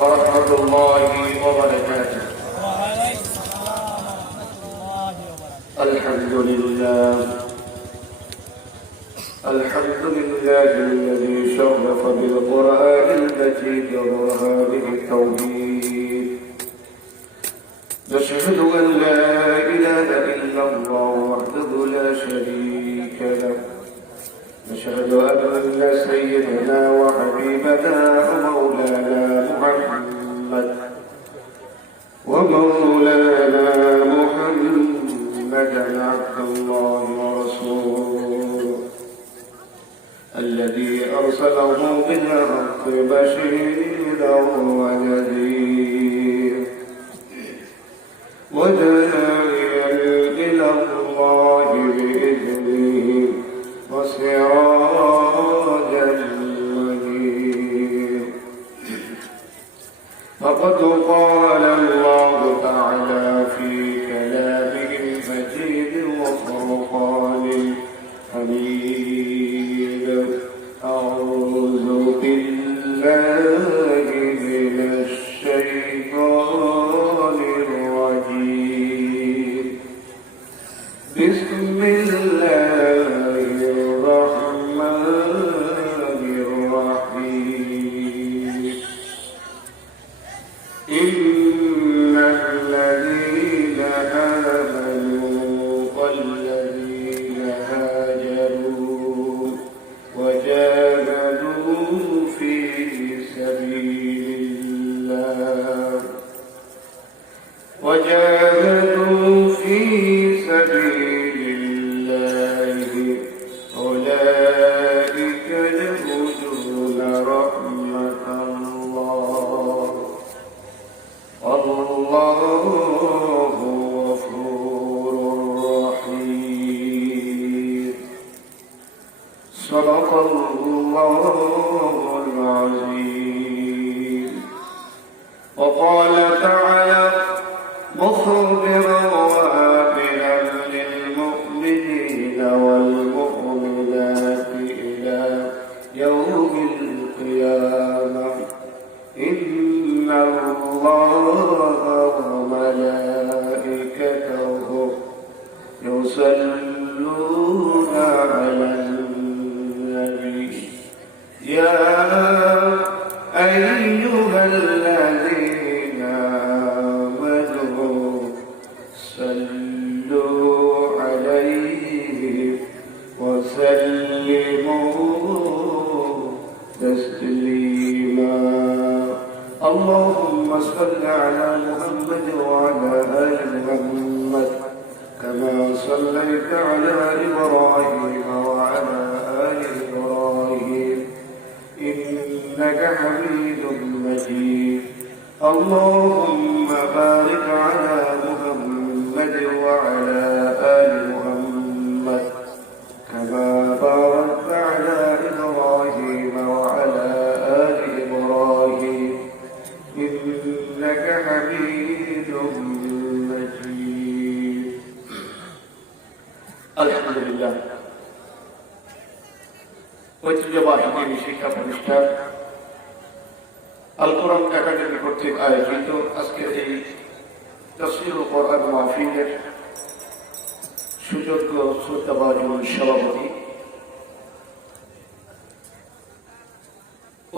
ورحمة الله وبركاته. الحمد لله الذي شرف بالقرآن المجيد وبرهانه التوحيد. نشهد أن لا إله إلا الله وحده لا شريك له. نشهد أن سيدنا وحبيبنا ومولانا محمدا عبد الله ورسوله الذي أرسله بالحق بشيرا ونذيرا وداعيا إلى الله بإذنه وسراجا منيرا. فقد قال الله تعالى في كلامه المجيد وفرقان حميد: أعوذ بالله من الشيطان الرجيم. بسم الله الرحمن الرحيم. إن الذين آمنوا والذين هاجروا وجاهدوا في سبيل الله أولئك يرجون رحمة الله والله غفور رحيم. صدق الله العظيم. وقال تعالى مخبرا وآمرا للمؤمنين والمؤمنات إلى يوم القيامة: إن الله وملائكته يصلون على النبي يا أيها الذين آمنوا صلوا عليه وسلموا تسليما. اللهم صل على محمد وعلى آل محمد كما صليت على إبراهيم وعلى آل إبراهيم إنك حميد مجيد. اللهم بارك على محمد وعلى آل محمد كما باركت على إبراهيم وعلى آل إبراهيم إنك حميد مجيد. الحمد لله. ঐতিহ্যবাহী দিনী শিক্ষা প্রতিষ্ঠান আল কোরআন একাডেমি কর্তৃক আয়োজিত আজকের এই তাফসীরুল কোরআন মাহফিলের সুযোগ্য শ্রদ্ধাভাজন সভাপতি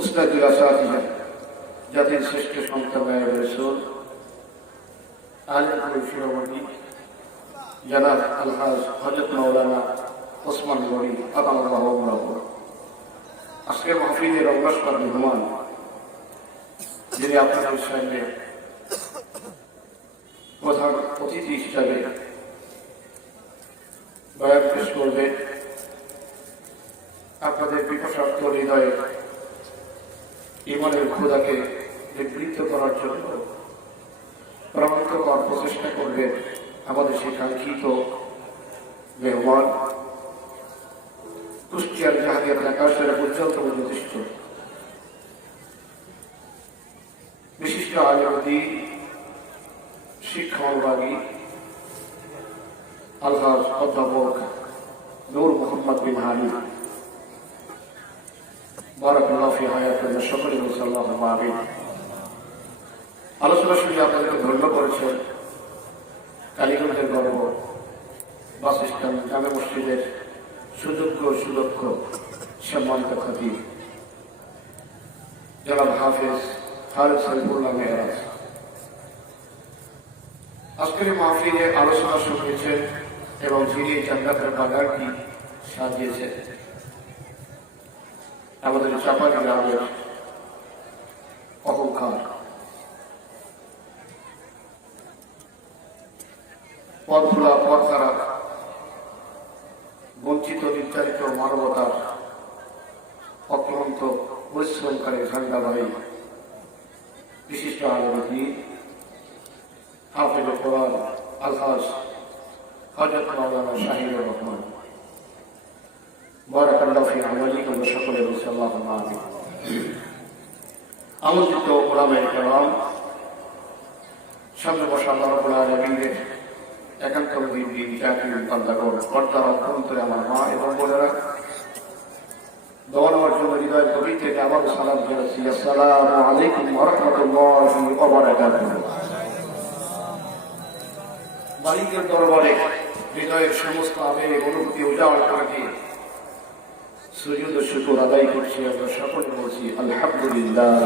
উস্তাদুল আসাতিজা, জাতির শ্রেষ্ঠ সন্তান নায়েব রাসূল আলেম শিরোমণি জনাব আলহাজ হযরত মাওলানা ওসমান গনি আতামাল্লাহু আমরাহু, আজকের মাহফিলের অগ্রসর মেহমান যিনি আপনাদের সামনে প্রধান অতিথি হিসাবে বয়ান পেশ করবে, আপনাদের বিকশাক্ত হৃদয়ে ঈমানের ক্ষুধাকে নিবৃত্ত করার জন্য প্রামাণ্যকর প্রচেষ্টা করবে আমাদের সেই কাঙ্ক্ষিত মেহমান কুষ্টিয়ার জাহাঙ্গীর আকাশের উজ্জ্বলতম যথেষ্ট বিশিষ্ট আলেম দ্বীন, শিক্ষা অনুরাগী আলহাজ অধ্যাপক নূর মোহাম্মদ বিন হানি, বারাকাল্লাহু ফি হায়াতিহি, সকলে বলুন আল্লাহুম্মা আমিন। আলোচনা শুনে আপনাদেরকে ধন্য করেছেন কালীগঞ্জের গর্ব বাস স্ট্যান্ড জামে মসজিদের সুদক্ষ সম্মানিত খতিব জনাব হাফেজ খালেদ সাইফুল্লাহ মেহরাজ। আজকের মাহফিলে আলোচনা শুনিয়েছেন এবং যিনি জান্নাতের বাগানটি সাজিয়েছেন আমাদের চাপাই গ্রামের অহংকার পথভোলা পথহারা বঞ্চিত নির্যাতিত মানবতার অক্লান্ত পরিশ্রমকারী ঝান্ডাবাহী বিশিষ্ট আলমী হাফেজ কোরআন আলহাজ হযরত মাওলানা শাহিনুর রহমান বারাকাল্লাহু ফি আমালিকুম ওয়া সকলে বলছি আল্লাহুম্মা আমিন। আমন্ত্রিত ওলামায়ে কেরাম, সামনে বসা আল্লাহ রাব্বুল আলামিনের একান্ত মুহিব্বিন জাকির বান্দাগণ, পর্দার অভ্যন্তরে আমার মা এবং বোনেরা, দোয়া নেওয়ার জন্য হৃদয়ের গভীর থেকে আবার সালাম জানাচ্ছি। আসসালামু আলাইকুম ওয়া রাহমাতুল্লাহি ওয়া বারাকাতুহু। মালিকের দরবারে হৃদয়ের সমস্ত আবেগ অনুভূতি উজাড় করে দিয়ে সুজুদ ও শুকর আদায় করছি। আমরা সকলে বলছি আলহামদুলিল্লাহ।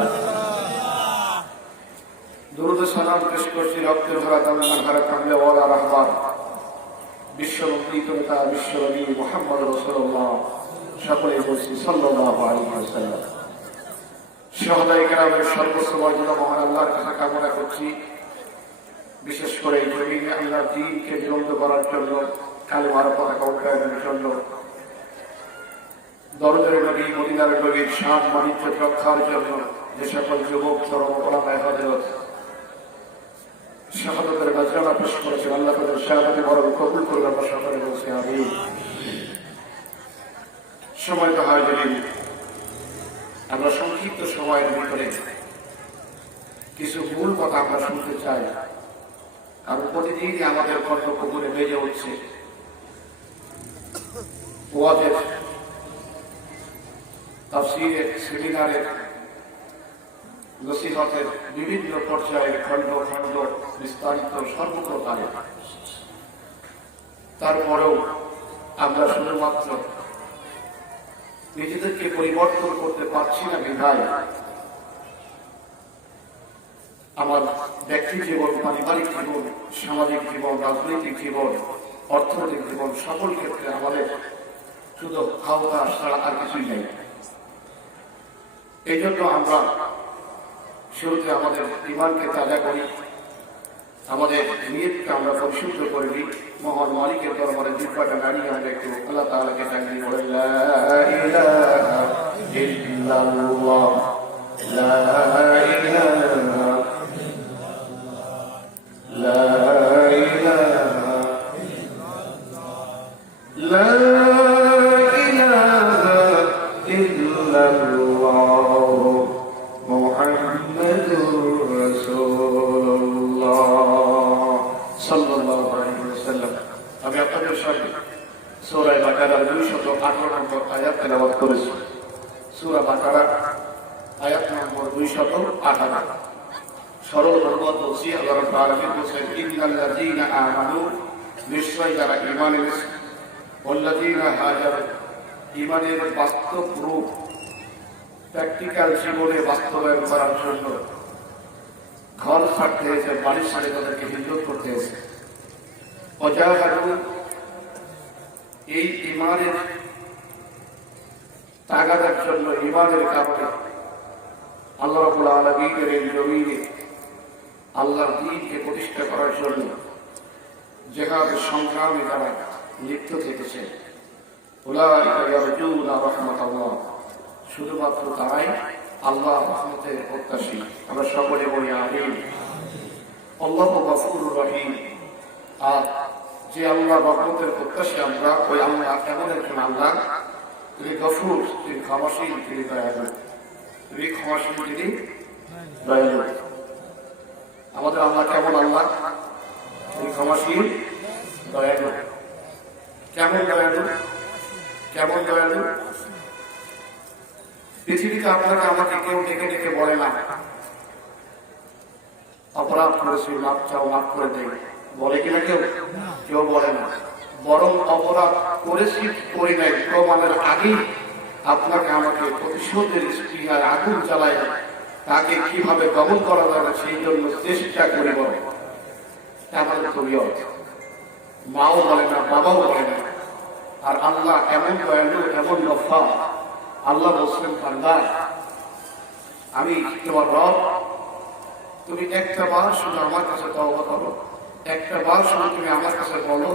দুরূদ ও সালাম পেশ করছি রক্তের ভরা দামনা ভরা কামলেওয়ালা রহমান বিশ্বনবী নেতা বিশ্বনবী মুহাম্মদ রাসূলুল্লাহ, সকলে বলছি সাল্লাল্লাহু আলাইহি ওয়াসাল্লাম। শাহাদায়ে কেরামের সর্বোচ্চ মর্যাদা মহান আল্লাহর কাছে কামনা করছি, বিশেষ করে এই জমিনে আল্লাহর দ্বীনকে জীবন্ত করার জন্য, কালেমার পতাকা উত্তোলনের জন্য, দরদের নবী মদিনার নবীর শান মানিজ্য রক্ষার জন্য যে সকল যুবক চরম ওলামায়ে হযরত শাহাদাতের নজরানা পেশ করেছেন, আল্লাহ তাদের শাহাদাতে বরং কবুল করবেন। আমরা সকলে বলছি আমিন। সময়ত হাজিরিন, আমরা সংক্ষিপ্ত সময়ের ভিতরে কিছু মূল কথা আমরা শুনতে চাই, কারণ প্রতিদিনই আমাদের কর্ণকুপুরে বেজে উঠছে ওয়াজের, তাফসীরের, সেমিনারের, নসিহতের বিভিন্ন পর্যায়ের খণ্ড খণ্ড বিস্তারিত সর্বপ্রকারে। তারপরেও আমরা শুধুমাত্র নিজেদেরকে পরিবর্তন করতে পারছি না বিধায় আমার ব্যক্তি জীবন, পারিবারিক জীবন, সামাজিক জীবন, রাজনৈতিক জীবন, অর্থনৈতিক জীবন, সকল ক্ষেত্রে আমাদের শুধু খাওয়া ছাড়া আর কিছুই নেই। এই জন্য আমরা শুরুতে আমাদের ঈমানকে তাজা করি, আমাদের নিয়তকে আমরা পরিশুদ্ধ করে নিই। মহান মালিকের দরবারে জিহ্বাটা নাড়িয়ে আমরা একটু আল্লাহ তাআলাকে ডাকি বলে লা ইলাহা ইল্লাল্লাহ, লা ইলাহা লা ইলাহা লা ইলাহা ইল্লাল্লাহ মুহাম্মাদুর রাসূলুল্লাহ সাল্লাল্লাহু আলাইহি ওয়াসাল্লাম। আমি আপনাদের সামনে সূরা বাকারার 218 নম্বর আয়াত তেলাওয়াত করেছি। সূরা বাকারা আয়াত নম্বর 218। সরল অনুবাদ বলছি, আল্লাহ রাব্বুল আলামিন বলেছেন ইন্নাল্লাযীনা আমানু, নিশ্চয় যারা ঈমান এনেছে, ওয়াল্লাযীনা হাজারু, ঈমানের বাস্তব রূপ প্র্যাকটিক্যাল জীবনে বাস্তবায়ন করার জন্য ঘর ছাড়তে হয়েছে, বাড়ি ছেড়ে তাদেরকে হিজরত করতে হয়েছে। ওয়াজাহাদু, এই ঈমানের তাগাদার জন্য, ঈমানের কারণে আল্লাহ রাব্বুল আলামিনের এই জমিনে আল্লাহর দ্বীনকে প্রতিষ্ঠা করার জন্য জিহাদের সংগ্রামে যারা লিপ্ত থেকেছে, উলাইকা ইয়ারজুনা রাহমাতাল্লাহ, শুধুমাত্র তারাই আল্লাহ রহমতের প্রত্যাশী। আমরা সকলে বলি আমিন। আল্লাহু গফুরুর রহিম। আর যে আল্লাহ রহমতের প্রত্যাশী আমরা, ওই আল্লাহ এমন একজন আল্লাহ, তিনি গফুর, তিনি ক্ষমাশীল, তিনি দয়ালু। তিনি ক্ষমাশীল, তিনি দয়ালু। আমাদের আল্লাহ কেমন আল্লাহ? তিনি ক্ষমাশীল, দয়ালু। কেমন দয়ালু? কেমন দয়ালু? পৃথিবীতে আপনাকে আমাকে কেউ ডেকে ডেকে বলে না অপরাধ করেছি, মাপ চাও, মাফ করে দেয়, বলে কিনা কেউ? কেউ বলে না। বরং অপরাধ করেছি করি নাই প্রমাণের আগেই আপনাকে আমাকে প্রতিশোধের স্পৃহার আগুন জ্বালায় তাকে কিভাবে দমন করা যাবে সেই জন্য চেষ্টা করি বলে। আমাদের তবিয়ত। মাও বলে না, বাবাও বলে না। আর আল্লাহ এমন দয়ালু, এমন গফফার। আল্লাহ বলছেন, বান্দা আমি তোমার রব, তুমি একটা বার শুধু আমার কাছে তওবা করো, একটা বার শুধু তুমি আমার কাছে বলো,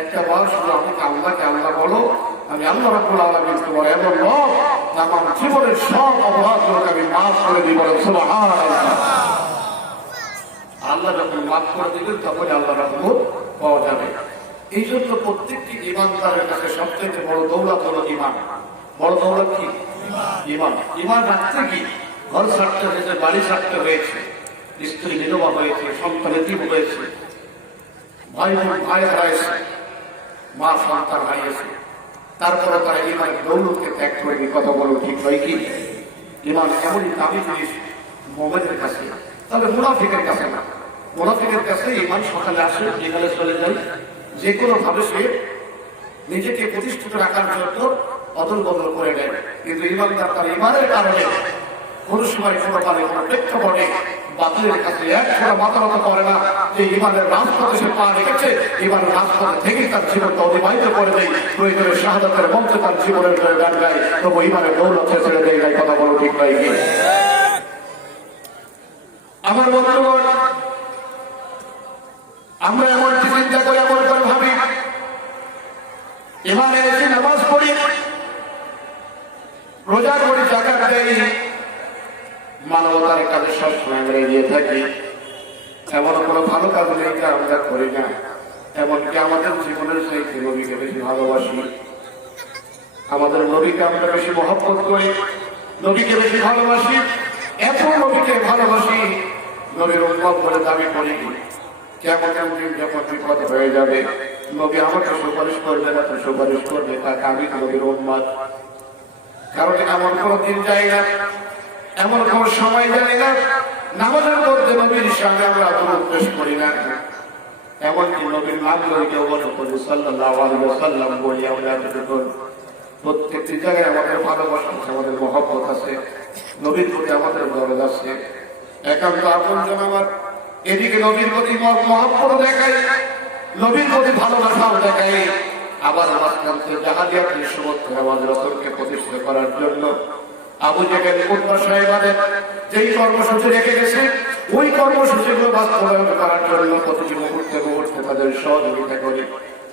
একটা বার শুধু আমাকে আল্লাহকে আল্লাহ বলো, আমি আল্লাহ রাব্বুল আলামিন তোমার এমন রব, আমার জীবনের সব অপরাধগুলোকে আমি মাফ করে দিব। সুবহানাল্লাহ। আল্লাহ যখন মাফ করে দিবেন তখন আল্লাহ রহমত পাওয়া যাবে। এই জন্য প্রত্যেকটি ইমানদারের কাছে সবচেয়ে বড় দৌলত হলো ইমান। বড় দৌলত কি? ইমান। ইমান রাখতে কি ঘর ছাড়তে হয়েছে, বাড়ি ছাড়তে হয়েছে, স্ত্রী বিধবা হয়েছে, সন্তান এতিম হয়েছে, ভাই ভাই হারাইছে, মা সন্তান হারিয়েছে, তারপরে তারা ইমানের দৌলতকে ত্যাগ করেনি। কথা বলো ঠিক হয় কি? ইমান এমনই দামি জিনিস মুমিনের কাছে, তবে মুনাফিকের কাছে না। মুনাফিকের কাছে ইমান সকালে আসে, বিকালে চলে যায়। যে কোনো ভাবে সে নিজেকে প্রতিষ্ঠিত রাখার জন্য অদল বদল করে নেয়। কিন্তু ইমানদার তার ইমানের কারণে কোন সময় কোনো কালে কোনো প্রেক্ষাপটে বাতিলের কাছে এক সময় মাথা মতো করে না। যে ইমানের রাজপথে সে পা রেখেছে, ইমানের রাজপথে থেকে তার জীবনটা অতিবাহিত করে দেয়, প্রয়োজনে শাহাদাতের মঞ্চে তার জীবনের করে গান গায়, তবু ইমানের দৌলত ছেড়ে দেয়। কথা বলো ঠিক নয় কি? আমার বন্ধুগণ, আমরা এমন চিন্তা করি, এমন করে ভাবি, ইমানে এসে নামাজ পড়ি, রোজা করি, জাকাত দেই, মানবতার কাজে সবসময় আমরা এগিয়ে থাকি। এমন কোনো ভালো কাজ নেই যা আমরা করি না। এমনকি আমাদের জীবনের চাইতে নবীকে বেশি ভালোবাসি, আমাদের নবীকে আমরা বেশি মহব্বত করি, নবীকে বেশি ভালোবাসি। এত নবীকে ভালোবাসি, নবীর উম্মত বলে দাবি করি। কেমন দিন যখন বিপদ হয়ে যাবে, নবী আমাকে সুপারিশ করবে না, তো সুপারিশ করবে তাকে আমি নবীর উম্মত। কারণ এমন কোনো দিন যায় না, এমন কোনো সময় যায় না নামাজের মধ্যে নবীর সঙ্গে আমরা দরুদ পেশ করি না। এমনকি নবীর নাম ধরে কেউ বলে করি সাল্লাল্লাহু আলাইহি ওয়াসাল্লাম বলি আমরা যতটুকু। প্রত্যেকটি জায়গায় আমাদের ভালোবাসা আছে, আমাদের মহব্বত আছে, নবীর প্রতি আমাদের দরদ আছে। একান্ত আপনজন আমার এদিকে নবীর প্রতি মহব্বত দেখাই, নবীর প্রতি ভালোবাসাও দেখাই। আবার জাহালিয়াতের সমস্ত আমাদের রসুলকে প্রতিষ্ঠা করার জন্য আবু জেহেল উতবা সাহেবাদের যেই কর্মসূচি রেখে গেছে, ওই কর্মসূচিগুলো বাস্তবায়ন করার জন্য প্রতিটি মুহূর্তে মুহূর্তে তাদের সহযোগিতা করি।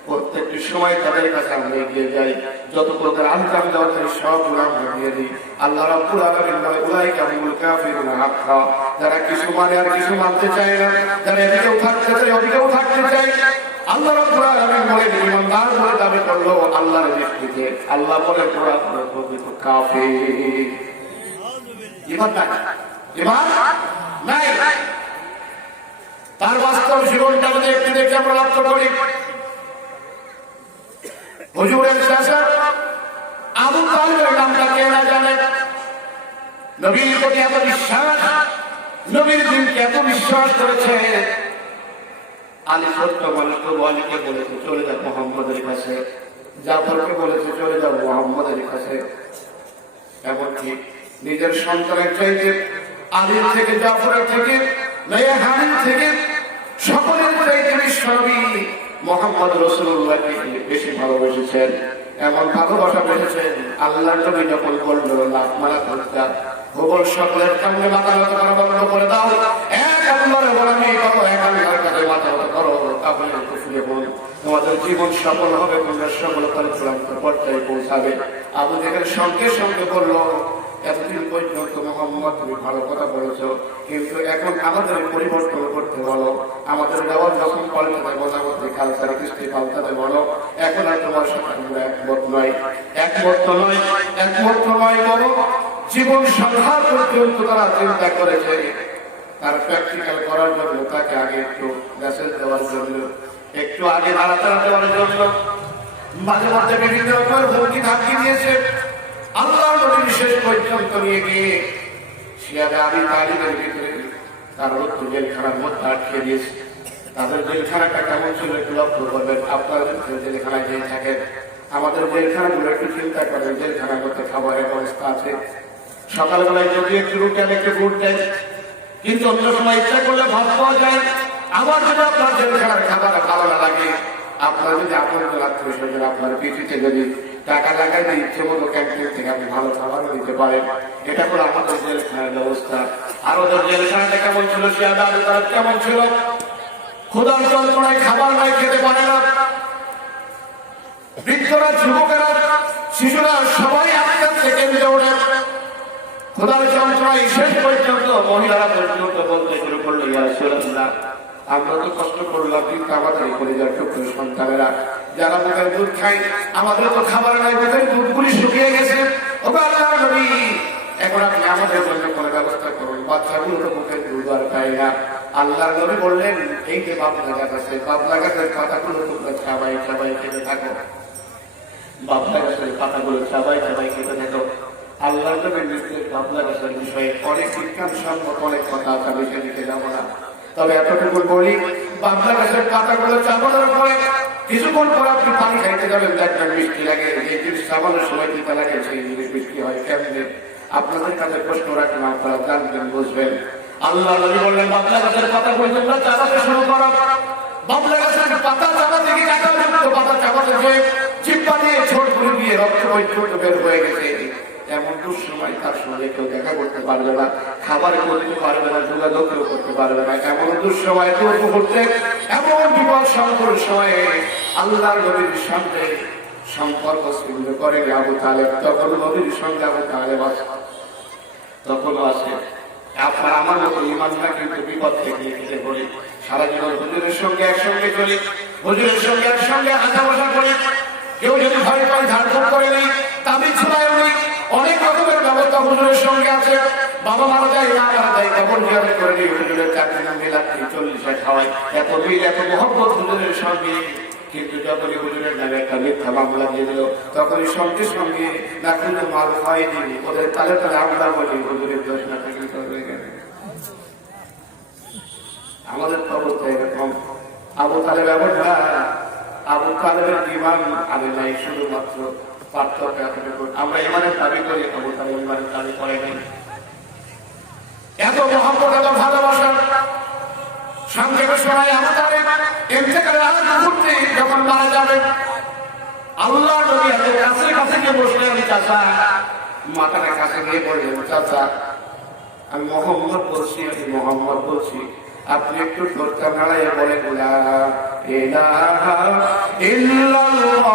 প্রত্যেকটি সময় তাদের কাছে আমরা এগিয়ে যাই, যত প্রকার আনজাম দেওয়া সবগুলো আমরা দিয়ে দিই। আল্লাহ রাব্বুল আলামিন বলে, উলাইকা হুমুল কাফিরুনা হাক্কা, যারা কিছু মানে আর কিছু মানতে চায় না, যারা এদিকেও থাকতে চায় ওদিকেও থাকতে চায়। আল্লাহ রাব্বুল আলামিন বলে, ঈমানদার বলে দাবি করলো আল্লাহর দৃষ্টিতে, আল্লাহ বলে তোরা কাফির। ঈমান নাই, ঈমান নাই। তার বাস্তব জীবনটা যদি একটু দেখে আমরা লক্ষ্য করি, হুজুরের চাচা আবু তালেবের নামটা কে না জানে? নবীর প্রতি এত বিশ্বাস, নবীর দিনকে এত বিশ্বাস করেছে। আলী সত্য মানুষ তো আলীকে বলেছে চলে যাও মুহাম্মদের কাছে, জাফরকে বলেছে চলে যাও মুহাম্মদের কাছে। এমনকি নিজের সন্তানের চাইতে আলীর থেকে, জাফরের থেকে, মেয়ে হামিদ থেকে সকলের চাইতে বিশ্বনবী মুহাম্মদ রাসূলুল্লাহকে বেশি ভালোবেসেছেন। এমন ভালোবাসা পেয়েছেন, আল্লাহর নবী যখন বলল লাখ মারা করতা গোবর সকলের সামনে মাথা নত করা বন্ধ করে দাও, এক আল্লাহর গোলামি করো, এক আল্লাহর কাছে মাথা নত করো, তাহলে খুশি বল তোমাদের জীবন সফল হবে, তোমরা সফলতার চূড়ান্ত পর্যায়ে পৌঁছাবে। আবু জেহেল সঙ্গে সঙ্গে বলল, এতদিন পর্যন্ত মুহাম্মদ তুমি ভালো কথা বলেছো, কিন্তু এখন আমাদের পরিবর্তন করতে বলো, আমাদের দেওয়ার যখন পাল্টাতে বলো, আমাদের কালচার কৃষ্টি পাল্টাতে বলো। এখন আর তোমার সাথে আমরা একমত নয়, একমত নয়, একমত নয় বলো। জীবন সংহার পর্যন্ত তারা চিন্তা করেছে, তার প্র্যাকটিক্যাল করার জন্য, তাকে আগে একটু মেসেজ দেওয়ার জন্য, একটু আগে নাড়াচাড়া দেওয়ার জন্য মাঝে মধ্যে বিভিন্ন রকমের হুমকি ধামকি দিয়েছে। আল্লাহ নবীর শেষ পর্যন্ত নিয়ে গিয়ে শিয়াবে আবি তালিবের ভিতরে কারণ একটু জেলখানার মধ্যে আটকে দিয়েছে। তাদের জেলখানাটা কেমন ছিল একটু লক্ষ্য করবেন। আপনারা যদি জেলখানায় যেয়ে থাকেন, আমাদের জেলখানাগুলো একটু চিন্তা করেন, জেলখানার মধ্যে খাবারের ব্যবস্থা আছে। সকালবেলায় যদি একটু রুটি আর একটু গুড় দেয়, কিন্তু অন্য সময় ইচ্ছা করলে ভাত পাওয়া যায়। আবার যদি আপনার জেলখানার খাবার ভালো না লাগে, আপনার যদি আপনার আত্মীয় স্বজন আপনার পিঠিতে যদি টাকা লাগাই দিয়ে ইচ্ছে মতো ক্যান্টিন থেকে আপনি ভালো খাবারও দিতে পারেন। এটা করে আমাদের জেলখানার ব্যবস্থা। আর ওদের জেলখানাটা কেমন ছিল, সে আদালত কেমন ছিল, ক্ষুধার যন্ত্রণায় খাবার নাই, খেতে পারে না। বৃদ্ধরা, যুবকেরা, শিশুরা সবাই আপনার থেকে ওঠে ক্ষুধার যন্ত্রণায়। শেষ পর্যন্ত মহিলারা পর্যন্ত বলতে শুরু করলো, ইয়া রাসূলুল্লাহ, আমরা তো কষ্ট করলাম, কিন্তু আমাদের পরিবার টুকরো সন্তানেরা যারা মুখের দুধ খায়, আমাদের তো খাবার নাই, মুখের দুধগুলি শুকিয়ে গেছে। ওগো আল্লাহর নবী, এখন আপনি আমাদের জন্য কোনো ব্যবস্থা করুন, বাচ্চাগুলো তো মুখের দুধ আর খায় না। আল্লাহর নবী বললেন, এই যে বাবলা গাছ আছে, বাবলা গাছের পাতাগুলো তোমরা চাবাই চাবাই খেতে থাকো, বাবলা গাছের পাতাগুলো চাবাই চাবাই খেতে থাকো। আল্লাহর নবীর নির্দেশ বাবলা গাছের বিষয়ে অনেক বিজ্ঞানসম্মত অনেক কথা আছে, আমি সেদিকে যাবো না। তবে এতটুকু বলি, বাবলা গাছের পাতাগুলো চাবানোর পরে কিছুক্ষণ পর আপনি পানি খাইতে যাবেন, দেখবেন মিষ্টি লাগে। যে জিনিস চাবানোর সময় দিতে লাগে সেই জিনিস মিষ্টি হয় কেমনে? আপনাদের কাছে প্রশ্ন রাখেন, আপনারা জানবেন, বুঝবেন। আল্লাহ নবী বললেন, বাবলা গাছের পাতাগুলো তোমরা চাবাতে শুরু করো। বাবলা গাছের পাতা চাবাতে গিয়ে কাঁটাযুক্ত পাতা চাবাতে গিয়ে জিহ্বা দিয়ে ছোট করে দিয়ে রক্ত বৈদ্যুত বের হয়ে গেছে। এমন দুঃসময় তার সঙ্গে কেউ দেখা করতে পারবে না, খাবার করতে পারবে না, যোগাযোগ কেউ করতে পারবে না। এমন দুঃসময় দূর মুহূর্তে, এমন বিপদ সংকট সময়ে আল্লাহর নবীর সঙ্গে সম্পর্ক ছিন্ন করে আবু তালেব। তখন নবীর সঙ্গে আবু তালেব আছে, তখনও আছে। আপনার আমার মতো ইমানটা কিন্তু বিপদ থেকে নিতে করি, সারা জীবন হুজুরের সঙ্গে একসঙ্গে চলি, হুজুরের সঙ্গে একসঙ্গে হাঁটা বসা করি। কেউ যদি ভয় পায় ঝাড়ফুঁক করে নেই, তাবিজ ছোড়ায় নেই, অনেক রকমের ব্যবস্থা হুজুরের সঙ্গে আছে। বাবা মারা যায়, না মারা যায়, তখন জিয়ারত করে নিই, হুজুরের 4 দিন মিলাদ 40 খাওয়াই। এত মিল, এত মহব্বত হুজুরের সঙ্গে। কিন্তু যখনই হুজুরের নামে একটা মিথ্যা মামলা দিয়ে দিল, তখনই সঙ্গে সঙ্গে না কিন্তু মাল হয়নি, ওদের তালে তালে আমরা বলি হুজুরের দোষ না থাকলে করবে কেন? আমাদের অবস্থা এরকম। আবু তালেব এমন না, আবু তালেবের ঈমান আনে নাই, শুধুমাত্র পার্থক্য এতটুকু, আমরা ইমানের দাবি করি, আবু তালেব ইমানের দাবি করে নাই। এত মহব্বত, এত ভালোবাসা। সংক্ষেপে শোনায়, আবু তালেব ইন্তেকালের আগ মুহূর্তে যখন মারা যাবে, আল্লাহর নবী এত কাছে কাছে গিয়ে বসলেন, চাচা মাথাটা কাছে নিয়ে বললেন, চাচা আমি মোহাম্মদ বলছি, আমি মোহাম্মদ বলছি, আপনি একটু ঠোঁটটা নাড়াইয়া বলেন, লা ইলাহা ইল্লাল্লাহ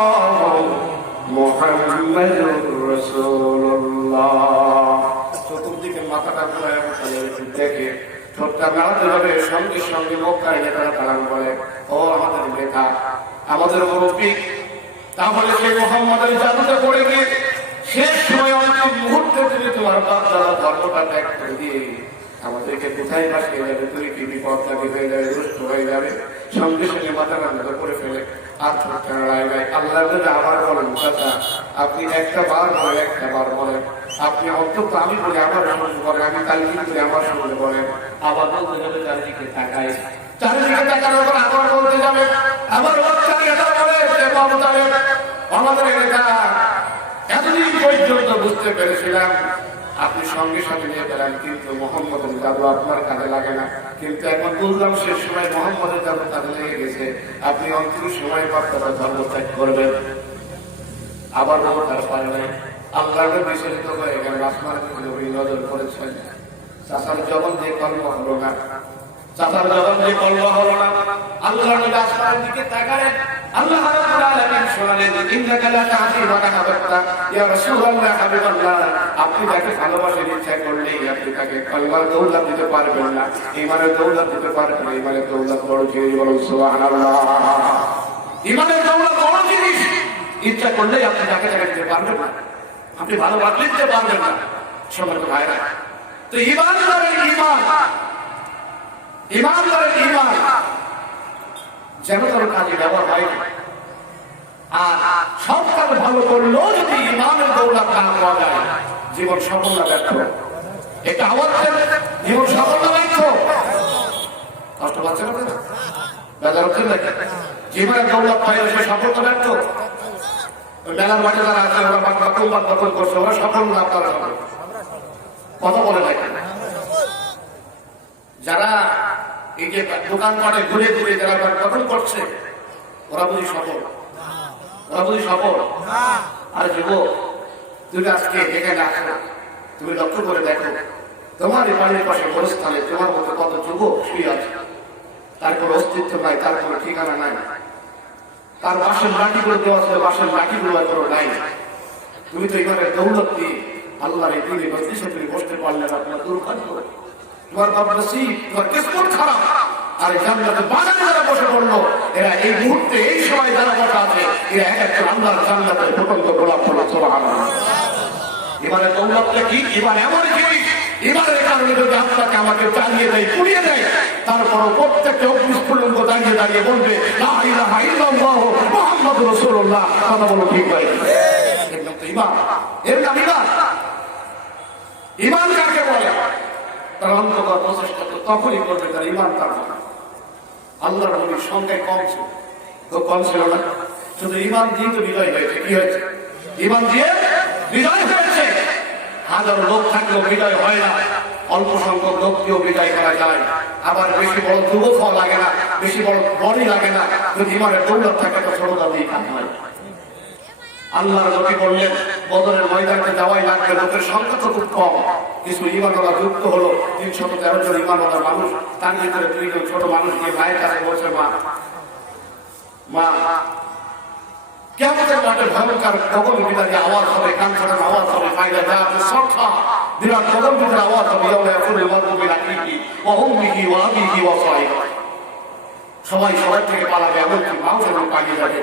মুহাম্মাদুর রাসূলুল্লাহ। চতুর্দিকে মাথাটা ঘুরায় দেখে ঠোঁটটা নাড়াতে হবে, সঙ্গে সঙ্গে মক্কায় নেতারা তালাম বলে, ও আমাদের নেতা, আমাদের মুরব্বী, তাহলে সেই মোহাম্মদের জাদুতে পড়ে গিয়ে শেষ সময় অন্তিম মুহূর্তে তুমি তোমার বাপ দাদা ধর্মটা ত্যাগ করে দিয়ে আমাদেরকে কোথায় পাঠিয়ে যাবে? তুই কি বিপদ লাগে হয়ে যাবে, দুষ্ট হয়ে যাবে। সঙ্গে সঙ্গে মাথা কান্না করে ফেলে আর ঠোঁটটা নাড়ায় নাই। আল্লাহ আবার বলেন, চাচা আপনি একটা বার বলেন, আপনি অন্তত আমি বলি আমার সঙ্গে বলেন, আমি কাল কি বলি আমার সঙ্গে বলেন। আবার বলতে যাবে চারিদিকে তাকাই, চারিদিকে তাকানোর পর আবার বলতে যাবে, আবার আমাদের এলাকা এতদিন পর্যন্ত বুঝতে পেরেছিলাম আপনি সঙ্গে সঙ্গে নিয়ে গেলেন, কিন্তু মোহাম্মদের জাদু আপনার কাজে লাগে না। কিন্তু এখন বুঝলাম শেষ সময় মোহাম্মদের জাদু কাজে লেগে গেছে, আপনি অন্তিম সময় আপনারা ধর্ম ত্যাগ করবেন। আবার তার পারে নাই, আল্লাহকে বিচলিত হয়ে গেলেন, আসমানের নবী নজর করেছেন। চাষার জবান দিয়ে কর্ম হলো না, চাষার জবান দিয়ে কর্ম হলো না। আল্লাহ নবী আসমানের দিকে তাকালেন, আল্লাহ রাব্বুল আলামিন শোনালেন, ইন্নাকা লা তাহদি মান আহবাবতা ইয়া রাসূলুল্লাহ হাবিবাল্লাহ, আপনি যাকে ভালোবাসেন ইচ্ছা করলেই আপনি তাকে কলমার দৌলত দিতে পারবেন না, ঈমানের দৌলত দিতে পারবেন না। ঈমানের দৌলত বড় জিনিস, বলুন সুবহানাল্লাহ। ঈমানের দৌলত বড় জিনিস, ইচ্ছা করলেই আপনি তাকে দিতে পারবেন না, আপনি ভালোবাসলে দিতে পারবেন না। সম্মানিত ভাইরা, তো ঈমানদারের ঈমান, ঈমানদারের ঈমান যেন তার কাজে ব্যবহার হয়। আর সব কাজ ভালো করলেও যদি ঈমানের দৌলত না পাওয়া যায়, জীবন সফল না ব্যর্থ। এটা আমার জীবন সফল না ব্যর্থ। কষ্ট পাচ্ছে না, বেজার হচ্ছে নাকি? জীবনে দৌলত পাইলে সে সফল তো ব্যর্থ। মেলার মাঠে যারা আছে ওরা বাংলা কৌবাদ দখল করছে, ওরা সফল না, আপনারা সফল। কথা বলে দেখেন, যারা এই যে দোকানপাটে ঘুরে ঘুরে যারা দখল করছে ওরা বুঝি সফল? ওরা বুঝি সফল? আর যুবক, তুমি আজকে এখানে আসো, তুমি লক্ষ্য করে দেখো তোমার এই বাড়ির পাশে গোরস্থানে তোমার মতো কত যুবক শুয়ে আছে, তার কোনো অস্তিত্ব নাই, তার কোনো ঠিকানা নাই, তার বাসের লাঠিগুলো দেওয়া ছিল, বাসের লাঠিগুলো এখনো নাই। তুমি তো এখানে দৌলত দিয়ে আল্লাহর এই দিনে মজলিসে তুমি বসতে পারলে না, তোমার দুর্ভাগ্য, তোমার বাপ নসিব, তোমার কিসমত খারাপ। আর এই জান্নাতে বাগানে যারা বসে পড়লো, এরা এই মুহূর্তে এই সময় যারা বসা আছে, এরা এক একটা আল্লাহর জান্নাতের প্রকল্প গোলাপ ফলা সুবহানাল্লাহ। এবারে দৌলতটা কি? এবার এমন জিনিস, এবারের কারণে যদি আপনাকে আমাকে চালিয়ে দেয়, পুড়িয়ে দেয়, তারপরও প্রত্যেকটা অগ্নিস্ফুলিঙ্গ দাঁড়িয়ে দাঁড়িয়ে বলবে লা ইলাহা ইল্লাল্লাহ মুহাম্মাদুর রাসূলুল্লাহ। কথা বলো ঠিক ভাই? এর নাম তো ঈমান। এর নাম ঈমান। ঈমান কাকে বলে? তার অন্তর প্রচেষ্টা তো তখনই করবে তার ঈমান থাকবে। আল্লাহর নবীর সংখ্যায় কম ছিল, তো কম ছিল না, শুধু ঈমান দিয়ে তো বিজয় হয়েছে। কি হয়েছে? ঈমান দিয়ে বিজয় হয়েছে। হাজার লোক থাকলেও বিজয় হয় না, অল্প সংখ্যক লোককেও বিজয় করা যায়। আবার বেশি বড় যুবফল লাগে না, বেশি বড় বড়ি লাগে না, যদি ঈমানের দৌলত থাকে তো ছোটটা দিয়ে কাজ হয়। আল্লাহর নবী বললেন বদরের ময়দানে যাওয়াই লাগবে, লোকের সংখ্যা তো খুব কম, কিছু ঈমানওয়ালা যুক্ত হলো 313 জন ঈমানওয়ালা মানুষ, তার ভিতরে 2 জন ছোট মানুষ গিয়ে মায়ের কাছে বলছে মা মা কিয়ামতের মাঠে ভয়ঙ্কর গগন বিদারী আওয়াজ হবে, কান ছাড়ানো আওয়াজ হবে, ফায়দা যা আছে সংখ্যা বিরাট গগন বিদারী আওয়াজ হবে, ইয়াউমা ইয়াকুলুল মারউ বিআখিহি ওয়া উম্মিহি ওয়া আবিহি ওয়া সাহিবিহি। সবাই সবার থেকে পালাবে, এমনকি মাও যেন পালিয়ে যাবে।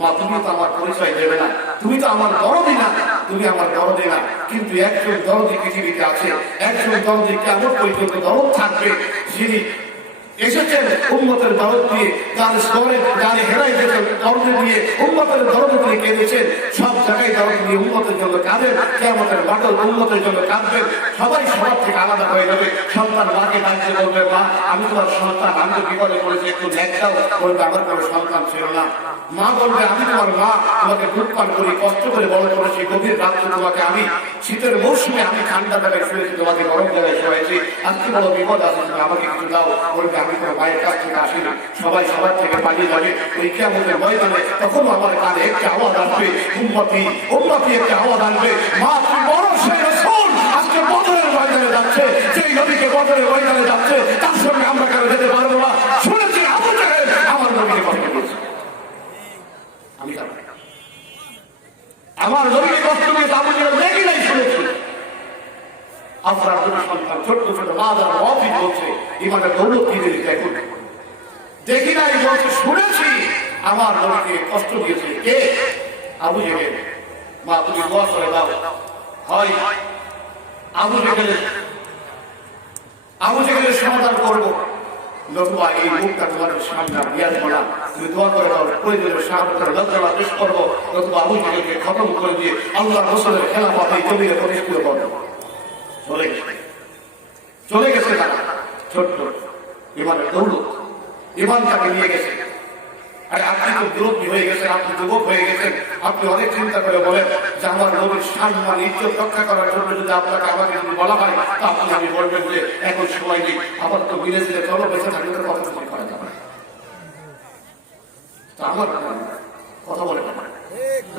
মা তুমি তো আমার পরিচয় দেবে না, তুমি তো আমার দরদি না, তুমি আমার দরদি না, কিন্তু একজন দরদি পৃথিবীতে আছে, একজন দরদি কিয়ামত পর্যন্ত দরদ থাকবে, যিনি এসেছেন উম্মতের দরদ দিয়ে, তার স্তরে গানে হেরাই গেছেন দরদ দিয়ে, উম্মতের দরদ দিয়ে কেঁদেছেন, সব জায়গায় দরদ দিয়ে উম্মতের জন্য কাঁদেন, কিয়ামতের মাঠে উম্মতের জন্য কাঁদবেন। সবাই সবার থেকে আলাদা হয়ে যাবে। সন্তান মাকে ডাকতে বলবে মা আমি তোমার সন্তান, আমি তো বিপদে পড়েছি, একটু ন্যাক দাও, বলবে আমার কোনো সন্তান ছিল না। মা বলবে আমি তোমার মা, তোমাকে দুধ পান করি, কষ্ট করে বড় করেছি, গভীর রাত্রে তোমাকে আমি শীতের মৌসুমে আমি ঠান্ডা জায়গায় শুয়েছি, তোমাকে গরম জায়গায় শুয়েছি, আজকে বড় বিপদ আছে, তুমি আমাকে কিছু দাও। বলবে আমি তোমার মায়ের কাছ থেকে আসি না। সবাই সবার থেকে পালিয়ে যাবে। ওই কিয়ামতের ময়দানে তখন আমার কানে একটা আওয়াজ আসবে, উম্মতি উম্মতি একটা আওয়াজ আসবে, মা তুমি বড় সেই রাসূল আজকে বদরের ময়দানে যাচ্ছে, যেই নবীকে বদরের ময়দানে যাচ্ছে তার সঙ্গে আমরা কেন যেতে পারবো না? শুনেছি আবু জাহেল আমার নবীকে কষ্ট দিয়েছে, আমি জানি আমার নবীকে কষ্ট দিয়েছে, আবু জাহেল দেখি নাই, শুনেছি। আপনার দুটো সন্তান ছোট্ট ছোট মাদার ওয়াফি বলছে ঈমানের দৌলত কি জিনিস দেখুন, দেখি নাই বলছে, শুনেছি আমার নবীকে কষ্ট দিয়েছে। কে? আবু জেহেল। মা তুমি দোয়া করে দাও, হয় আবু জেহেলের সমাধান করবো, নতুবা এই মুখটা তোমাদের সামনে বিয়াজ বলা, তুমি দোয়া করে দাও, প্রয়োজনীয় সাহায্য করে লজ্জা পেশ করবো, নতুবা আবু জেহেলকে খতম করে দিয়ে আল্লাহ রাসূলের খেলাফত এই জমিনে প্রতিষ্ঠিত করবো। চলে গেছে তারা, ছোট্ট ঈমানের দৌলত, ঈমান তাকে নিয়ে গেছে। আর আপনি তো বিরোধী হয়ে গেছেন, আপনি যুবক হয়ে গেছেন, আপনি অনেক চিন্তা করে বলেন যে আমার নবীর সম্মান ইজ্জত রক্ষা করার জন্য যদি আপনাকে আমাকে যদি বলা হয়, তা আপনি আমি বলবেন যে এখন সময় নেই, আবার তো বিদেশে চলো, বেঁচে থাকলে তো কথা কিছু করা যাবে। তা আমার কথা বলে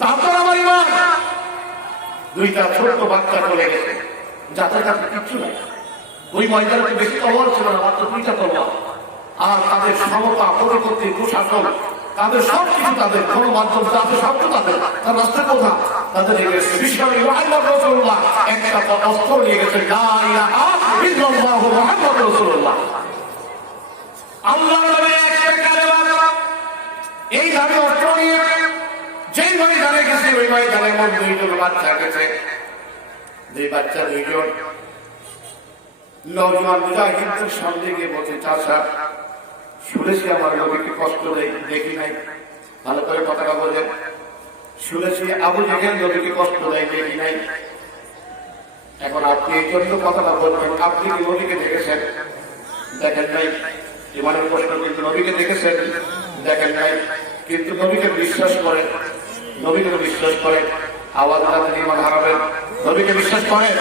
তারপর আমার ঈমান, দুইটা ছোট্ট বাচ্চা চলে গেছে, যাতে কাছে কিচ্ছু নাই। ওই ময়দানে বেশি তলোয়ার ছিল না, মাত্র 2টা তলোয়ার। আর তাদের সমতা, পরিপত্তি, প্রশাসন, তাদের সবকিছু, তাদের গণমাধ্যম, তাদের সবকিছু, তাদের তার রাষ্ট্রের কথা তাদের নিয়ে গেছে। বিশ্বনবী মুহাম্মদ রাসূলুল্লাহ একটা অস্ত্র নিয়ে গেছে, লা ইলাহা ইল্লাল্লাহু মুহাম্মাদুর রাসূলুল্লাহ। আল্লাহর নামে একটা কালেমা, এই দামি অস্ত্র নিয়ে যেই ময়দানে গেছে, ওই ময়দানের মধ্যে 2জন বাচ্চা গেছে। যে বাচ্চা 2জন নওজোয়ান মুজাহিদদের সামনে গিয়ে বলছে, চাচা শুনেছি আমার নবীকে কষ্ট দেখি নাই, ভালো করে কথাটা বলেন, শুনেছি আবু জেহেল নবীকে কষ্ট দেয়, দেখি নাই, এখন আপনি এই জন্য কথাটা বলবেন, আপনি কি নবীকে দেখেছেন? দেখেন নাই, ইমানের প্রশ্ন কিন্তু নবীকে দেখেছেন, দেখেন নাই, কিন্তু নবীকে বিশ্বাস করেন, নবীকে বিশ্বাস করেন, আওয়াজ আলাদা ইমান হারাবেন, নবীকে বিশ্বাস করেন,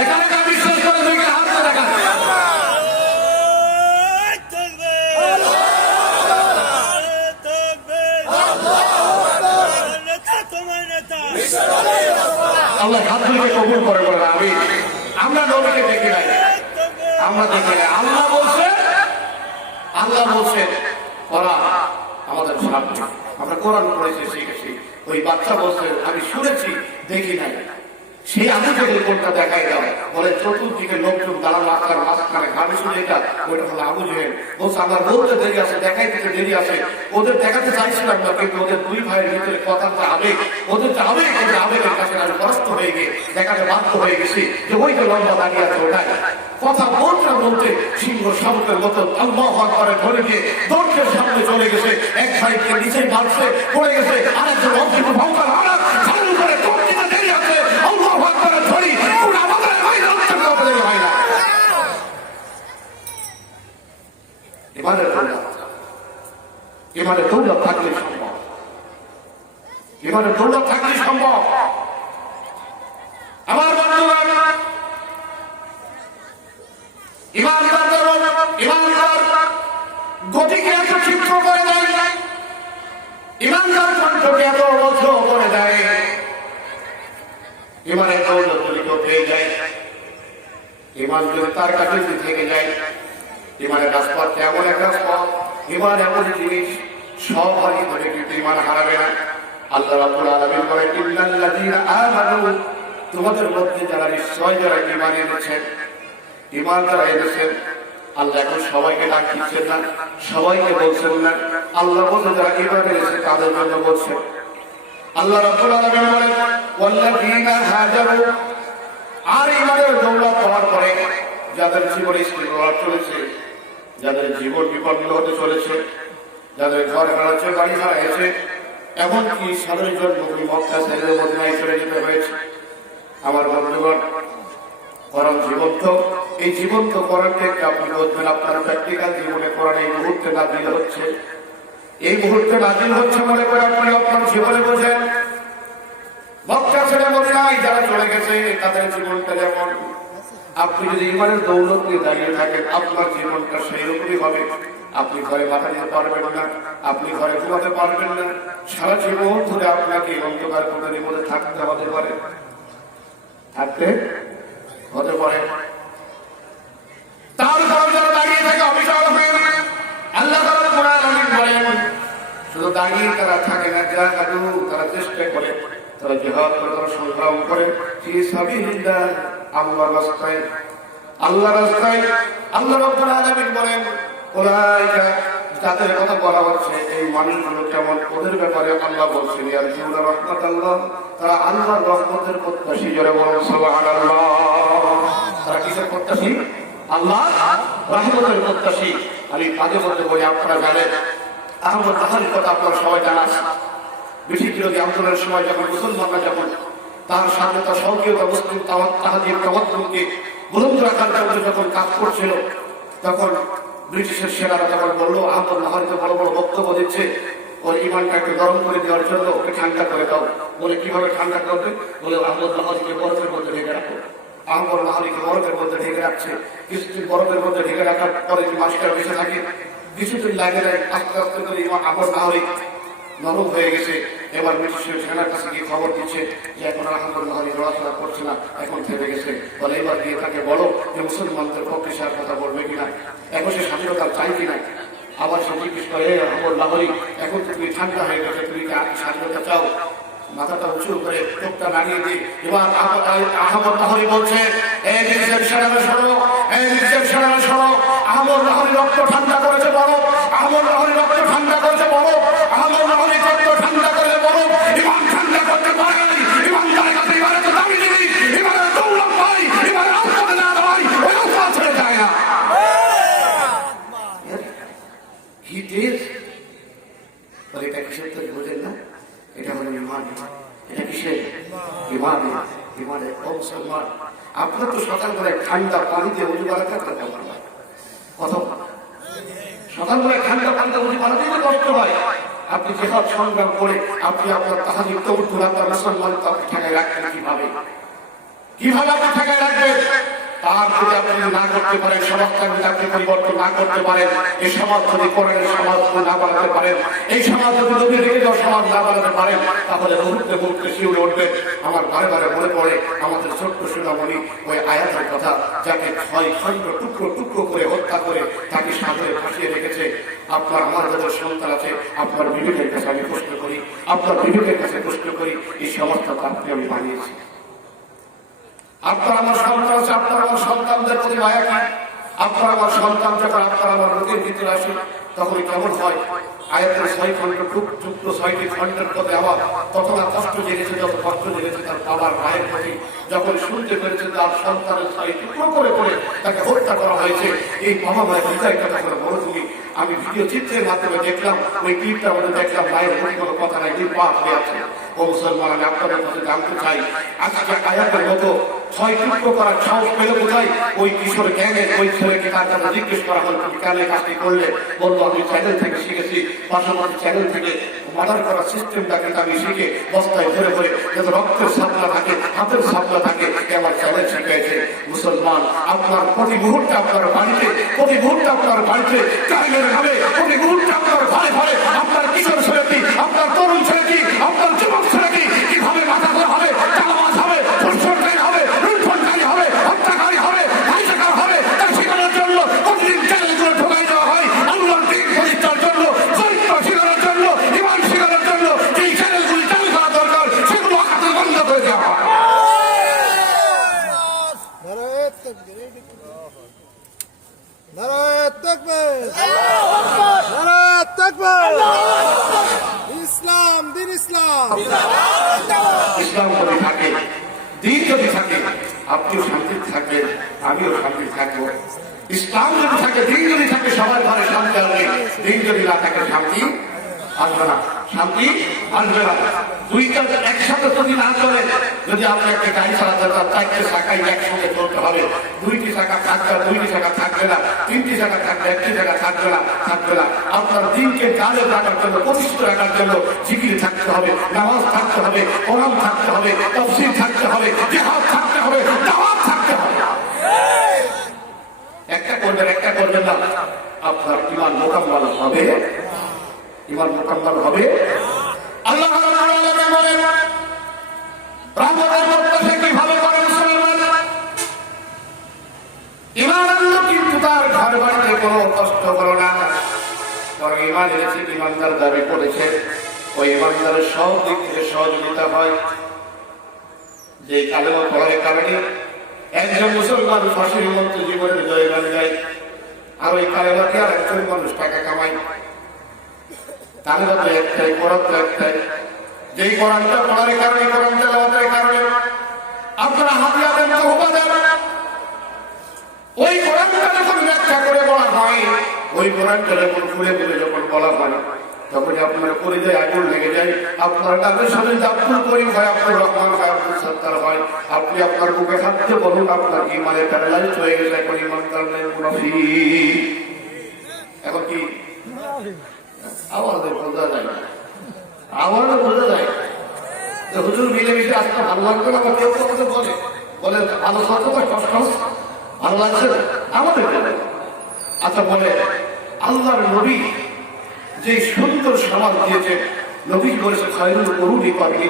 এখানে কার বিশ্বাস করে নবীকে হাত দেখান। আল্লাহ হাতগুলিকে কবুল করে বলেন আমিন। আমরা নবীকে দেখি নাই, আমরা দেখি নাই। আল্লাহ বলছেন ওরা আমাদের সামনে, আমরা কোরআন পড়েছি, শিখেছি। ওই বাচ্চা বলছে আমি শুনেছি, দেখি নাই। সেই আবু জেহেল কোনটা দেখাই দাও, বলে চতুর্দিকে লোকজন দাঁড়ানো, আকার মাঝখানে ঘামে শুনে এটা, ওইটা হলো আবু জেহেল। বলছে আমার বলতে দেরি আছে, দেখাই দিতে দেরি আছে। ওদের দেখাতে চাইছিলাম না, কিন্তু ওদের দুই ভাইয়ের ভিতরে কথাটা আবেগ, ওদের যে আবেগ, ওদের আবেগের কাছে আমি পরাস্ত হয়ে গিয়ে দেখাতে বাধ্য হয়ে গেছি যে ওই তো লম্বা দাঁড়িয়ে আছে ওটাই। কথা বলতে সিংহ শাবকের মতো আল্লাহু আকবার ধরে গিয়ে দরজার সামনে চলে গেছে, এক ভাইকে নিচে মারছে, পড়ে গেছে, আরেকজন অল্প ভঙ্কার হারা চালু করে দরজাটা দেরি আছে, আল্লাহু আকবার ধরি পুরো আমাদের ভাই রক্ষা করতে দেরি হয় না। ইমানের দৌলত থাকলে সম্ভব, ইমানের দৌলত থাকলে সম্ভব। আমার বন্ধুগণ, ইমানদার গতিকে এত ক্ষিপ্র করে দেয়, ইমানদার কণ্ঠকে এত অবদ্ধ করে দেয়, ইমানের দৌলত পেয়ে যায়। ইমান যদি তার কাছে থেকে যায়, ইমানের রাজপথ এমন এক রাজপথ, ইমান এমন জিনিস, সব হারিয়ে ধরে কিন্তু ইমান হারাবে না। আল্লাহ রাব্বুল আলামিন বলেন ইন্নাল্লাযীনা আমানু, তোমাদের মধ্যে যারা নিশ্চয় যারা ইমান এনেছেন, ইমান যারা এনেছেন, আল্লাহ এখন সবাইকে ডাক দিচ্ছেন না, সবাইকে বলছেন না, আল্লাহ বলতে যারা ইমান এনেছে তাদের জন্য বলছেন। আল্লাহ রাব্বুল আলামিন বলেন ওয়াল্লাযীনা হাজারু, আর ইমানের দৌলত হওয়ার পরে যাদের জীবনে ইস্তিকরার চলেছে, যাদের জীবন বিপন্ন হতে চলেছে, যাদের ঘর হারাচ্ছে, বাড়ি হারাইছে, এমনকি সাধারণ নবী মক্কা ছেড়ে মদিনায় চলে যেতে হয়েছে। আমার বন্ধুগণ, কোরআন জীবন্ত, এই জীবন্ত কোরআনকে আপনি বলবেন আপনার প্র্যাকটিক্যাল জীবনে কোরআন এই মুহূর্তে নাজিল হচ্ছে, এই মুহূর্তে নাজিল হচ্ছে মনে করে আপনি আপনার জীবনে বোঝেন। মক্কা ছেড়ে মদিনায় যারা চলে গেছে তাদের জীবনটা যেমন, আপনি যদি ইমানের দৌলত নিয়ে দাঁড়িয়ে থাকেন, আপনার জীবনটা সেই রকমই হবে। আপনি ঘরে মাথা দিতে পারবেন না, আপনি ঘরে ঘুমাতে পারবেন না, সারা জীবন ধরে আপনাকে অন্ধকার কোণের মধ্যে থাকতে হতে পারে, থাকতে হতে পারে। তারপর যারা দাঁড়িয়ে থাকে অবিচল হয়ে, আল্লাহ তাআলা কোরআনে বলেন শুধু দাঁড়িয়ে তারা থাকে না, জাহাদু, তারা চেষ্টা করে, তারা জিহাদ করে, তারা সংগ্রাম করে ফি সাবিলিল্লাহ, আল্লাহর রাস্তায়, আল্লাহর রাস্তায়। আল্লাহ রাব্বুল আলামিন বলেন উলাইকা, যাদের কথা বলা হচ্ছে এই মানুষগুলো কেমন, ওদের ব্যাপারে আল্লাহ বলছেন ইয়ারজুনা রাহমাতাল্লাহ, তারা আল্লাহর রহমতের প্রত্যাশী। জোরে বলুন সুবহানাল্লাহ। তারা কিসের প্রত্যাশী? আল্লাহর রহমতের প্রত্যাশী। আমি মাঝে মধ্যে বলি, আপনারা জানেন আহমদ তাহার কথা আপনারা সবাই জানা, ব্রিটিশ বিরোধী আন্দোলনের সময় যখন মুসলমানরা যখন তার সামনে তার সক্রিয়তা মুসলিম তাহাদের প্রবর্তনকে বুলন্দ রাখার জন্য যখন কাজ করছিল, তখন ব্রিটিশের সেনারা তখন বললো আহমদ লাহোরীকে বড় বড় বক্তব্য দিচ্ছে, ওর ইমানটাকে গরম করে দেওয়ার জন্য ওকে ঠান্ডা করে দাও। বলে কিভাবে ঠান্ডা করবে? বলে আহমদ লাহোরীকে বরফের মধ্যে ঢেকে রাখো। আহমদ লাহোরীকে বরফের মধ্যে ঢেকে রাখছে। কিছুদিন বরফের মধ্যে ঢেকে রাখার পরে যে মাসটা বেঁচে থাকে, কিছুদিন লাগে আস্তে আস্তে করে আহমদ লাহোরী নরম হয়ে গেছে। এবার ব্রিটিশের সেনার কাছে গিয়ে খবর দিচ্ছে যে এখন আহমদ লাহোরী নড়াচড়া করছে না, এখন থেমে গেছে। বলে এবার গিয়ে তাকে বলো যে মুসলমানদের পক্ষে সে কথা বলবে কিনা, এখন সে স্বাধীনতা চাই কিনা। আবার সে জিজ্ঞেস করে আহমদ লাহোরী, এখন তুমি ঠান্ডা হয়ে গেছে, তুমি কি স্বাধীনতা চাও? মাথাটা উঁচু করে চোখটা নাড়িয়ে দিয়ে এবার আহমদ লাহোরী বলছে, এই ব্রিটিশের সেনারা শোনো, এই ব্রিটিশের সেনারা শোনো, আহমদ লাহোরী রক্ত ঠান্ডা করেছে বড়, আহমদ লাহোরী রক্ত ঠান্ডা করেছে বড়, আহমদ লাহোরী রক্ত ঠান্ডা করে বড়, ইমান ঠান্ডা করতে পারে নাই, ইমান তার কাছে ইমানে তো দামি দিবি, ইমানের দৌলত পাই, ইমানের আওতাতে না দেওয়াই ওই আওতা ছেড়ে যায় না। কি দেশ বলে, এটা কিসের তো বোঝেন না, এটা হলো ইমান। এটা কিসের? ইমান। ইমানের মুসলমান। আপনার তো সকাল করে ঠান্ডা পানিতে উজু করা থাকতে পারবেন, কত সকালবেলা ঠান্ডা ঠান্ডা উঠে পালাতেই কষ্ট হয়। আপনি যেসব সংগ্রাম করে আপনি আপনার তাহাজিদ তওজ্জুহ আপনার মুসলমানকে আপনি ঠেকায় রাখবেন কিভাবে? কিভাবে আপনি ঠেকায় রাখবেন? তার যদি আপনি না করতে পারেন, সমাজটা যদি আপনি পরিবর্তন না করতে পারেন, এই সমাজ যদি কোরআনের সমাজ না বানাতে পারেন, এই সমাজ যদি নবী রেখে যাওয়া সমাজ না বানাতে পারেন, তাহলে মুহূর্তে মুহূর্তে শিউরে উঠবে। আমার বারে বারে মনে পড়ে আমাদের ছোট্ট সোনামণি ওই আয়াতের কথা, যাকে 6 খণ্ড টুকরো টুকরো করে হত্যা করে তাকে সাগরে ভাসিয়ে রেখেছে। আপনার আমার যাদের সন্তান আছে, আপনার বিবেকের কাছে আমি প্রশ্ন করি, আপনার বিবেকের কাছে প্রশ্ন করি, এই সমাজটা আপনি আমি বানিয়েছি। আপনার আমার সন্তান আছে, আপনার আমার সন্তানদের প্রতি মায়া কি? আপনার আমার সন্তান যখন আপনার আমার রোগের ভিতরে আসে তখন কেমন হয়? আয়াতের 6 খণ্ড যুক্ত 6টি খণ্ডের পথে আবার তত না কষ্ট জেগেছে, যত কষ্ট জেগেছে তার বাবার মায়ের প্রতি, যখন শুনতে পেরেছে তার সন্তানের 6 টুকরো করে করে তাকে হত্যা করা হয়েছে। এই বাবা মায়ের হৃদয়টা তখন মনোযোগী। আমি ভিডিও চিত্রের মাধ্যমে দেখলাম, ওই ক্লিপটা মধ্যে দেখলাম মায়ের মুখে কোনো কথা নাই, নির্বাক হয়ে আছে। ও মুসলমান, আমি আপনাদের কাছে জানতে চাই, আজকে আয়াতের মতো 6 টুকরো করার সাহস পেল কোথায়? ওই কিশোর গ্যাংয়ের ওই ছেলেকে তার কাছে জিজ্ঞেস করা হল, তুমি কেন কাজটি করলে? বললো, আমি চ্যানেল থেকে শিখেছি, পাশাপাশি চ্যানেল থেকে মার্ডার করার সিস্টেমটাকে আমি শিখে বস্তায় ধরে ধরে যাতে রক্তের সাপলা থাকে, হাতের সাপলা থাকে, আমার চ্যানেল শিখেছে। মুসলমান, আপনার প্রতি মুহূর্তে আপনার বাড়িতে, প্রতি মুহূর্তে আপনার বাড়িতে টাইমের ভাবে, প্রতি মুহূর্তে আপনার ঘরে ঘরে আপনার কিশোর ছেলেটি, আপনার তরুণ ছেলেটি, আপনার যুবক ছেলেটি কিভাবে মাথা ধরা হবে, চালাবাজ হবে, ধর্ষণকারী হবে, লুণ্ঠনকারী হবে, হত্যাকারী হবে, হাইজাকার হবে, তার শেখানোর জন্য প্রতিদিন চ্যানেলগুলো ঢোকাই দেওয়া হয় আল্লাহর দ্বীন প্রতিষ্ঠার জন্য, চরিত্র শেখানোর জন্য, ইমান শেখানোর জন্য। যে চ্যানেলগুলি চালু করা দরকার সেগুলো আকাতে বন্ধ করে দেওয়া হয়। ইসলাম দিন ইসলাম ইসলাম যদি থাকে, দিন যদি থাকে, আপনিও শান্তিতে থাকবেন, আমিও শান্তিতে থাকবো। ইসলাম যদি থাকে, দিন যদি থাকে, সবার ঘরে শান্তি আসবে। দিন যদি না থাকে, শান্তি আসবে না, শান্তি আসবে না। দুইটা একসাথে যদি না চলে, যদি আপনি একটা গাড়ি চালাতে চান, 4টে চাকাই একসঙ্গে চলতে হবে। 2টি চাকা থাকবে, 2টি চাকা থাকবে না, 3টি চাকা থাকবে, 1টি চাকা থাকবে না, থাকবে না। আপনার দিনকে কাজে রাখার জন্য, প্রতিষ্ঠিত রাখার জন্য জিকির থাকতে হবে, নামাজ থাকতে হবে, কোরআন থাকতে হবে, তাফসীর থাকতে হবে, জিহাদ থাকতে হবে, দাওয়াত থাকতে হবে। একটা করবেন না, আপনার ঈমান মোকাম্মল হবে, ঈমান মোকাম্মল হবে। আল্লাহ রাব্বুল আলামিন বলেন, রহমতের প্রত্যাশা কিভাবে করে মুসলমান? ঈমান আনলো কিন্তু তার ঘর বাড়িতে কোনো কষ্ট করো না। কারণ ঈমান এনেছে, ঈমানদার দাবি করেছে, ওই ঈমানদারের সব দিক থেকে সহযোগিতা হয়। যে কালেমা পড়ার কারণে একজন মুসলমান ফাঁসির মতো জীবনের জয় গান গায়, আর ওই কালেমাকে আর একজন মানুষ টাকা কামায়। কালেমা তো একটাই, কোরআন তো একটাই। যেই কোরআনটা পড়ার কারণে, কোরআন তেলাওয়াতের কারণে আপনারা হাতিয়া দেন, তওবা দেন, ওই কোরআনটা যখন ব্যাখ্যা করে বলা হয়, ওই কোরআনটা যখন খুলে খুলে যখন বলা হয়, তখন আপনার পরিচয় আগুন লেগে যায়। আপনার নামের সাথে আব্দুল করিম হয়, আব্দুর রহমান হয়, আব্দুল সত্তার হয়। আপনি আপনার বুকে থাকতে বলুন, আপনার ঈমানের প্যারালাইজ হয়ে গেছে, এখন ঈমানদার নেই, মুনাফিক। এখন কি আওয়াজে বোঝা যায় না, আওয়াজে বোঝা যায় যে হুজুর মিলেমিশে আসতে ভালো লাগবে না। কেউ আমাদের বলে ভালো থাকতে পারে, কষ্ট ভালো লাগছে আমাদের। আচ্ছা বলে, আল্লাহর নবী যে সুন্দর সমাজ দিয়েছে, নবী বলেছে খায়রুল কুরুনি কারনি।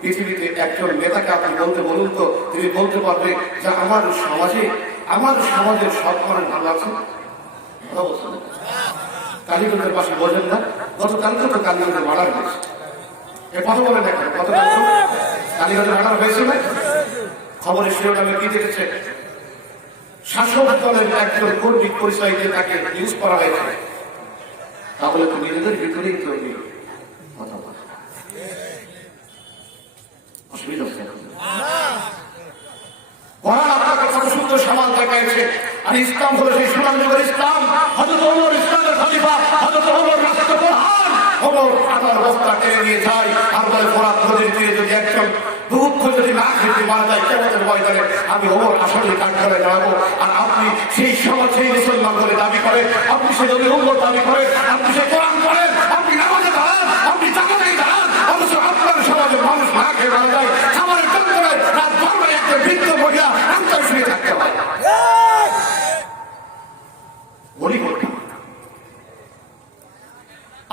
পৃথিবীতে একজন নেতাকে আপনি বলতে বলুন তো, তিনি বলতে পারবে যে আমার সমাজের সব মানুষ ভালো আছে? কালীগঞ্জের পাশে বোঝেন না, গতকালকে তো কালীগঞ্জে মার্ডার হয়েছে। এ কথা বলে দেখেন, গতকাল কালীগঞ্জে মার্ডার হয়েছে না? খবরের শিরোনামে কি দেখেছে? শাসক দলের একজন কর্মীর পরিচয় দিয়ে তাকে নিউজ করা হয়েছে। তাহলে তো নিজেদের ভিতরেই তৈরি কথা বলে অসুবিধা হচ্ছে। কোরআন আপনাকে কত সুন্দর সমাজ দেখাইছে, আর ইসলাম হলো সেই সুনামযুগের ইসলাম। হযরত ওমর ইসলামের খলিফা, হযরত ওমর রাষ্ট্রপ্রধান। ওমর আদার বস্তা টেনে নিয়ে যায় আর বলে, ফোরাত নদীর তীরে যদি একজন দুঃখ যদি না খেতে মারা যায় কেমতের ময়দানে আমি ওমর আসলে কাজ করে যাবো আর আপনি সেই সমাজ সেই মুসলমান বলে দাবি করেন আপনি সে যদি উম্মত দাবি করেন আপনি সে কোরআন করেন আপনি নামাজে দাঁড়ান আপনি জাকাতে দাঁড়ান অথচ আপনার সমাজের মানুষ না খেয়ে মারা যায় খাবারের চক্করে রাত 12টায় একটা বৃদ্ধ মহিলা রাস্তায় শুয়ে থাকতে হয় বলি বলি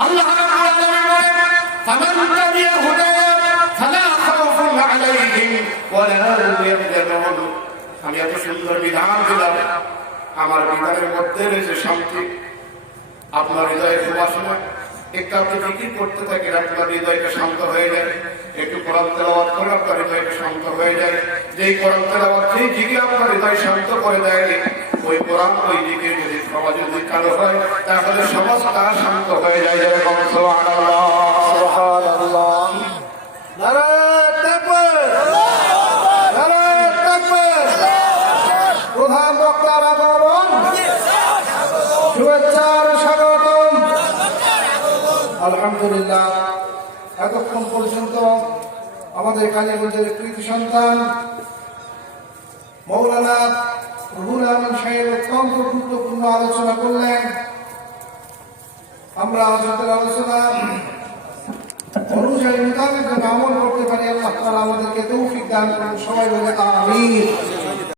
আল্লাহ রাব্বুল আলামিন বলেন ফামান তাবিআ হুদায়া ফালা খাউফুন আলাইহিম ওয়ালা হুম ইয়াহজানুন আমি এত সুন্দর বিধান দিলাম আমার বিধানের মধ্যে রয়েছে শান্তি আপনার হৃদয়ের সুবাসনা একটু আপনি জিকির করতে থাকেন আপনার হৃদয়টা শান্ত হয়ে যায় একটু কোরআন তেলাওয়াত করে আপনার হৃদয়টা শান্ত হয়ে যায় যেই কোরআন তেলাওয়াত যেই জিকির আপনার হৃদয় শান্ত করে দেয় ওই কোরআন ওই জিকির যদি সমাজে যদি কালো হয় তাহলে সমাজটা শান্ত হয়ে যায় যেরকম সুবহানাল্লাহ সুবহানাল্লাহ। নারায়ে তাকবীর, নারায়ে তাকবীর। প্রধান বক্তার আগমন, শুভেচ্ছার স্বাগতম। আলহামদুলিল্লাহ, এতক্ষণ পর্যন্ত আমাদের কালীগঞ্জের কৃতি সন্তান মৌলানা রুহুল আমিন সাহেব অত্যন্ত গুরুত্বপূর্ণ আলোচনা করলেন। আমরা আজকের আলোচনা অনুযায়ী মোতাবেক আমল করতে পারি। আল্লাহ তাআলা আমাদেরকে তৌফিক দান করুন। সবাই বলে আমিন।